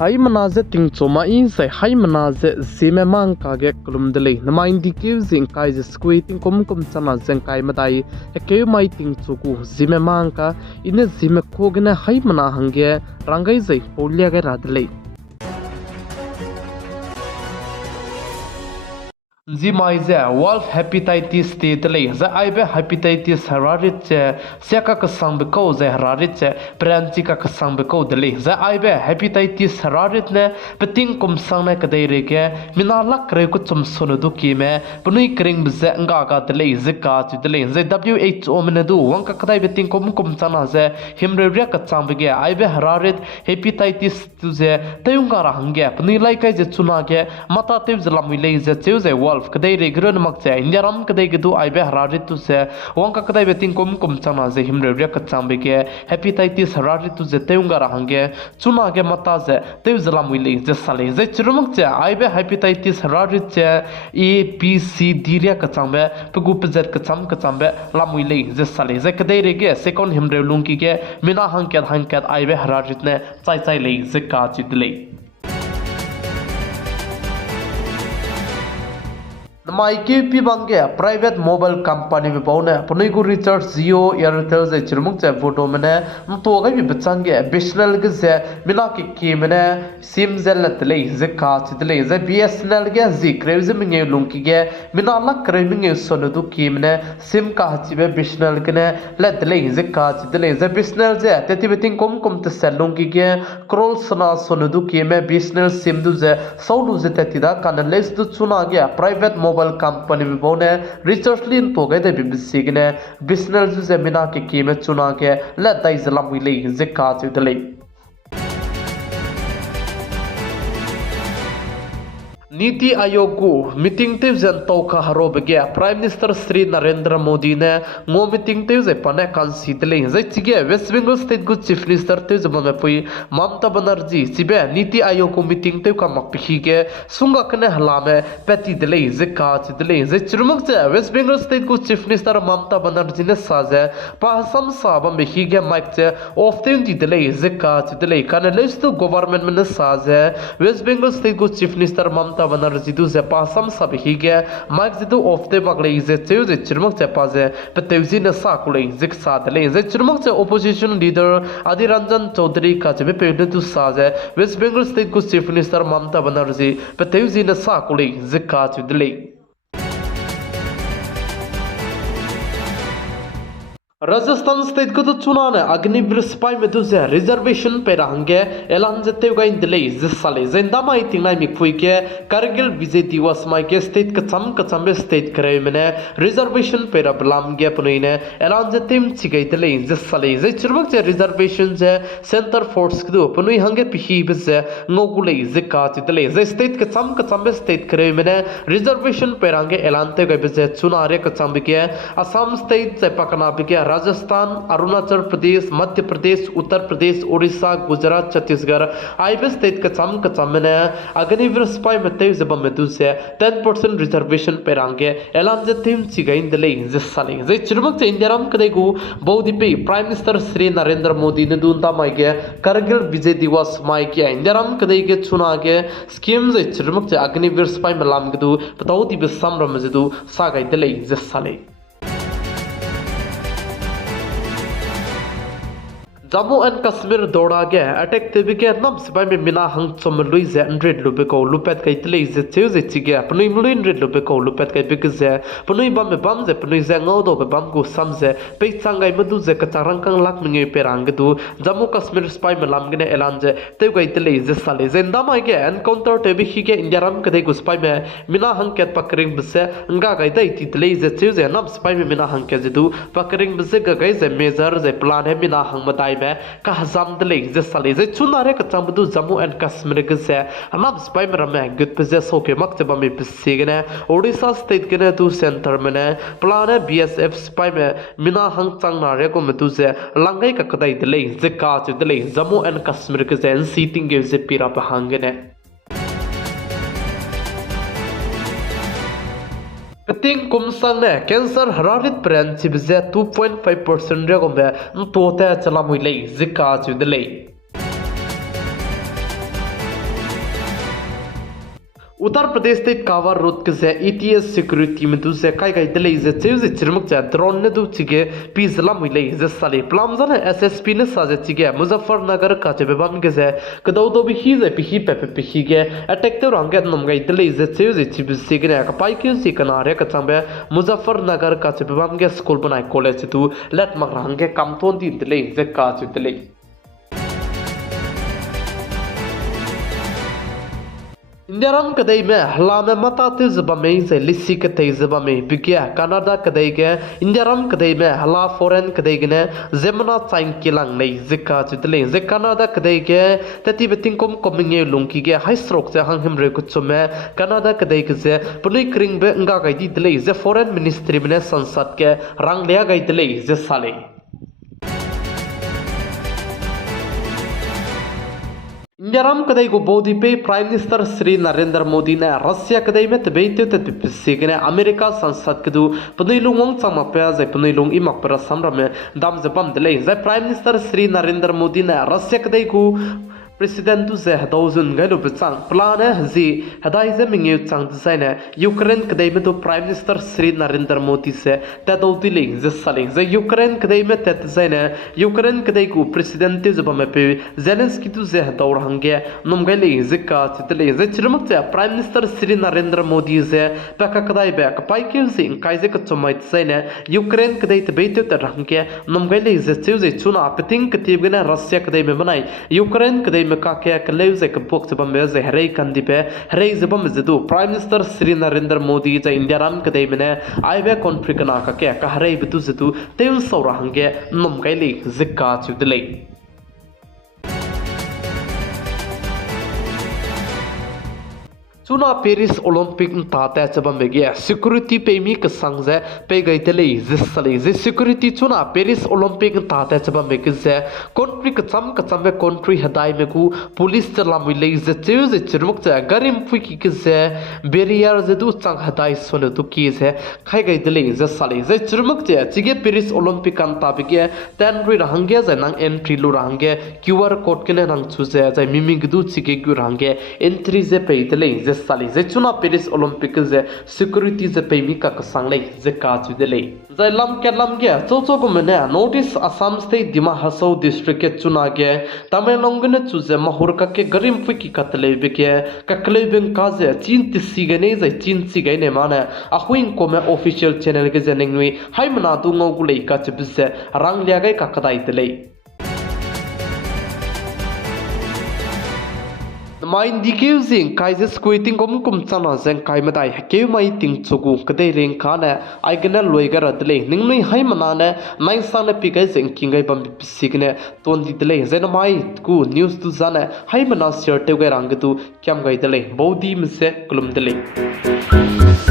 Hai manaze ting choma in sai hai manaze zeme mang ka ge klum dele na ma indicate zing kai je squeating kom chana zeng kai madai ke mai ting chuku zeme mang ka ine zeme ko gna hai mana hangge rangai zai polya ge radle Zimaize Wolf hepatitis T tele za aibe hepatitis hararit seka ka sangbeko ze hararit pranchi ka sangbeko dele za aibe hepatitis hararit ne peting kum sangne kadai reke mina lak re ku chum sonu du ki me punui kring bze nga ga dele zika chu dele ze WHO mena du wang ka kadai beting kum chana ze himre re ka changbege aibe hararit hepatitis tu ze tayunga ra hangge punui lai kai je chuna ge mata tev zlam le ze cheu ze Wolf kadai regron makche indiaram kadai gedu aibe hararit tu se wangka kadai beting kum chana je himre re ka chambe ke hepatitis hararit tu je teunga rahange chuna ge mata je teu zalam wile je sale je churumak che aibe hepatitis hararit che ABCD re ka chambe pugu pzet ka chambe lam wile je sale je kadai rege second himre lungki ge mina hangket aibe hararit ne chai le je ka chidle MyKP bange private mobile company में पाउने पुणे को recharge Jio Airtel से चिरमुक से photo मैंने तो अगर भी बच्चांगे बिशनल के से मिला के मैंने सिम जेल तले जे काच तले जे BSNL के जी क्रेज में ये लुंग की के मिला लक क्रेज में सोनो तो की मैंने सिम का हची में बिशनल के ने ले तले जे काच तले जे बिशनल जे तेती बेटिंग कम ते सेलुंग की के क्रोल सना सोनो तो की में बिशनल सिम दु जे सोलु जे तेती दा कानलेस दु चुना गया प्राइवेट मोबाइल कंपनी में बोने रिचार्ज लिन तो गए थे BBC ने बिजनेस से मिना के कीमत चुना के लताई जलाम मिले जिक्का चुदले नीति आयोग को मीटिंग ते जन तौका हरोबगे प्राइम मिनिस्टर श्री नरेंद्र मोदी ने मो मीटिंग ते जे पने कंसीडले जे चिगे वेस्ट बंगाल स्टेट को चीफ मिनिस्टर ते जब में पुई ममता बनर्जी चिबे नीति आयोग को मीटिंग ते का मकपी के सुंगा कने हलामे पेती दले जे काच दले जे चुरमुक जे वेस्ट बंगाल स्टेट को चीफ मिनिस्टर ममता बनर्जी ने साजे पासम साबम बेही के माइक जे ऑफ्टन दी दले जे काच दले कने तो गवर्नमेंट में साजे वेस्ट बंगाल स्टेट को चीफ मिनिस्टर ममता बनर्जी दु जे पासम सब ही के माइक जिदु ऑफ दे बगले जे चेउ जे चिरमक जे पाजे पतेउजी ने साकुले जिक सादले जे चिरमक जे ओपोजिशन लीडर आदि रंजन चौधरी का जे पेडे दु साजे वेस्ट बंगाल स्टेट को चीफ मिनिस्टर ममता बनर्जी पतेउजी ने साकुले जिक का चुदले राजस्थान स्टेट को तो चुनाव है अग्निवीर स्पाई में तो से रिजर्वेशन पे रहेंगे ऐलान जते हुए इन दिल्ली जिस साले जिंदा माई तिंगलाई मिक्फुई के कारगिल विजय दिवस माई के स्टेट कचम में स्टेट करे मैंने रिजर्वेशन पे रबलाम गया पुने ने ऐलान जते हम चिकई दिल्ली जिस साले जिस चिरमक से रिजर्वेशन से सेंटर फोर्स के दो पुने हंगे पिही बिसे नोकुले जिक्का चितले जिस स्टेट कचम में स्टेट करे मैंने रिजर्वेशन पे रहेंगे ऐलान ते गए बिसे चुनाव कचम के असम स्टेट से पकना बिके राजस्थान अरुणाचल प्रदेश मध्य प्रदेश उत्तर प्रदेश उड़ीसा गुजरात छत्तीसगढ़ आईबे स्टेट कचम ने अग्निवीर स्पाई में तेज जबम में दूसरे 10% रिजर्वेशन पे रांगे ऐलान जतिम चिगाइन दले जिससाले जे चिरमक से इंडियाराम कदेगु बौदिपे प्राइम मिनिस्टर श्री नरेंद्र मोदी ने दूनता माइके कारगिल विजय दिवस माइके इंडियाराम कदेगे चुना के स्कीम जे चिरमक से अग्निवीर स्पाई में लाम गदु पताउदी बिसम रमजदु सागाई दले जिससाले जम्मू एंड कश्मीर दौड़ा गया अटैक तेबी के नम सिपाही में मिना हंग चम लुई जे 100 लुबे को लुपेट कई तले जे चेउ जे चिगे पनुई मुलुई 100 लुबे को लुपेट कई बिक जे पनुई बम जे पनुई जे ngau do बम को सम जे पे चांगाई मदु जे कचारंग कंग लाक मिंगे पेरांग दु जम्मू कश्मीर स्पाई में लामगने ऐलान जे तेउ कई तले जे साले जे ndam आई के एनकाउंटर तेबी ही के इंडियाराम कदे को स्पाई में मिना हंग के पकरिंग बसेंगा गई दई तितले जे चेउ जे नम स्पाई में मिना हंग के जे दु पकरिंग बसे गई जे मेजर जे प्लान है मिना हंग मदाई का हजाम दले जे साले जे चुनारे का चंबदु जम्मू एंड कश्मीर के से हम स्पाई में रमे गुड पजे सोके मक्तबा में पिसेगने ओडिशा स्टेट के ने दु सेंटर में ने प्लान है BSF स्पाई में मिना हंग चंग नारे को में दु से लंगाई का कदाई दले जे काच दले जम्मू एंड कश्मीर के से सीटिंग के जे पीरा पहांगने Peting kumsang ne cancer hararit preventive ze 2.5% rego be tote chala muilei zika chu delei Uttar Pradesh state Kanwar road के से ETS सिक्योरिटी में दु से काय दले जे चेउजे चिरमुक जा ड्रोन ने दु चिगे पिजला मिले जे साले प्लाम जन SSP ने साजे चिगे मुजफ्फरनगर का जे बेबम के से कदौ दो भी ही जे पिही पे पिही के अटैक तो रंगे नम गई दले जे चेउजे चिब सिगने का पाई के सी कनारे का चंबे मुजफ्फरनगर का जे बेबम के स्कूल बनाए कॉलेज तु लेट मग रंगे कम तो दी दले जे का दले इंडियाराम कदई में हला में मता तेजबा में से लिसी के तेजबा में बिकिया कनाडा कदई के इंडियाराम कदई में हला फॉरेन कदई के ने जेमना चाइंग किलांग नहीं जिका चितले जे कनाडा कदई के तति बेटिंग कोम कोमिंगे लुंकी के हाई स्ट्रोक से हंग हमरे कुछ में कनाडा कदई के से पुनी क्रिंग बे इंगा गई दिले जे फॉरेन मिनिस्ट्री में संसद के रंग लिया गई दिले जे साले इंडियाराम कदई को बोधी पे प्राइम मिनिस्टर श्री नरेंद्र मोदी ने रशिया कदई में तबेते तबिसिगने अमेरिका संसद के दु पुनिलुंग वंग चमपे जे पुनिलुंग इमक पर समर में दाम जपम दिले जे प्राइम मिनिस्टर श्री नरेंद्र मोदी ने रशिया कदई को प्रेसिडेंट तु जे हदौजुन गैलो बिचांग प्लान है जी हदाई जे मिंगे चांग डिजाइन है यूक्रेन कदई में तो प्राइम मिनिस्टर श्री नरेंद्र मोदी से तदौती लिंग जे साले जे यूक्रेन कदई में तत डिजाइन है यूक्रेन कदई को प्रेसिडेंट जब में पे जेलेंस्की तु जे हदौर हंगे नुम गैले जिका चितले जे चिरमक जे प्राइम मिनिस्टर श्री नरेंद्र मोदी से पका कदई बे कपाई के से काइजे क चमय डिजाइन है यूक्रेन कदई तबेते त हंगे नुम गैले जे चुजे चुना पतिंग कतिबने रशिया कदई में बनाई यूक्रेन कदई में काके कलेव से कपोक से बम जे हरे कंदी पे हरे जबम जदु प्राइम मिनिस्टर श्री नरेंद्र मोदी जे इंडिया राम कदई में आइबे कॉन्फ्लिक्ट ना काके का हरे बितु जदु तेउ सौरा हंगे नम कैली जिक्का चुदले चुना पेरिस ओलंपिक ताते चबम बेगे सिक्योरिटी पेमी के संगे पे गई तले जिसले जे सिक्योरिटी चुना पेरिस ओलंपिक ताते चबम बेगे जे कंट्री कचम में कंट्री हदाई में को पुलिस चला मिले जे जे चिरमुक जे गरिम फुकी के जे बेरियर जे दु चंग हदाई सोने तो की जे खाई गई तले जिसले जे चिरमुक जे चिगे पेरिस ओलंपिक कान ताबिगे तेनरी रहंगे जे नंग एंट्री लो रहंगे QR कोड के नंग छुजे जे मिमिंग दु चिगे गु रहंगे एंट्री जे पे तले साली जे चुना पेरिस ओलंपिक जे सिक्योरिटी जे पेमी का सांगले जे काचु देले जे लम के चोचो को मने नोटिस असम स्टेट दिमा हसौ डिस्ट्रिक्ट के चुना के तमेलंग ने चुजे महुर का के गरिम फुकी कतले बेके ककले बें का जे चीन तिसी गने जे चीन सी गने माने अहुइन को में ऑफिशियल चैनल के जे नेंगुई हाय मना दु ngौ गुले का चबिसे रंग लिया गए का कदाई देले माइन दिकेउजिंग काइजे स्क्विटिंग कोम चना जें काय मदाई के माई तिंग चुगु कदे रेंग खाने आइगना लोइगर अदले निंगनै हाय मनाने नाइन साने पिकै जें किंगै बम सिगने तोंदी दले जेन माई कु न्यूज़ तु जाने हाय मना शेयर तेगे रंग तु क्याम गै दले बौदी मसे कुलम दले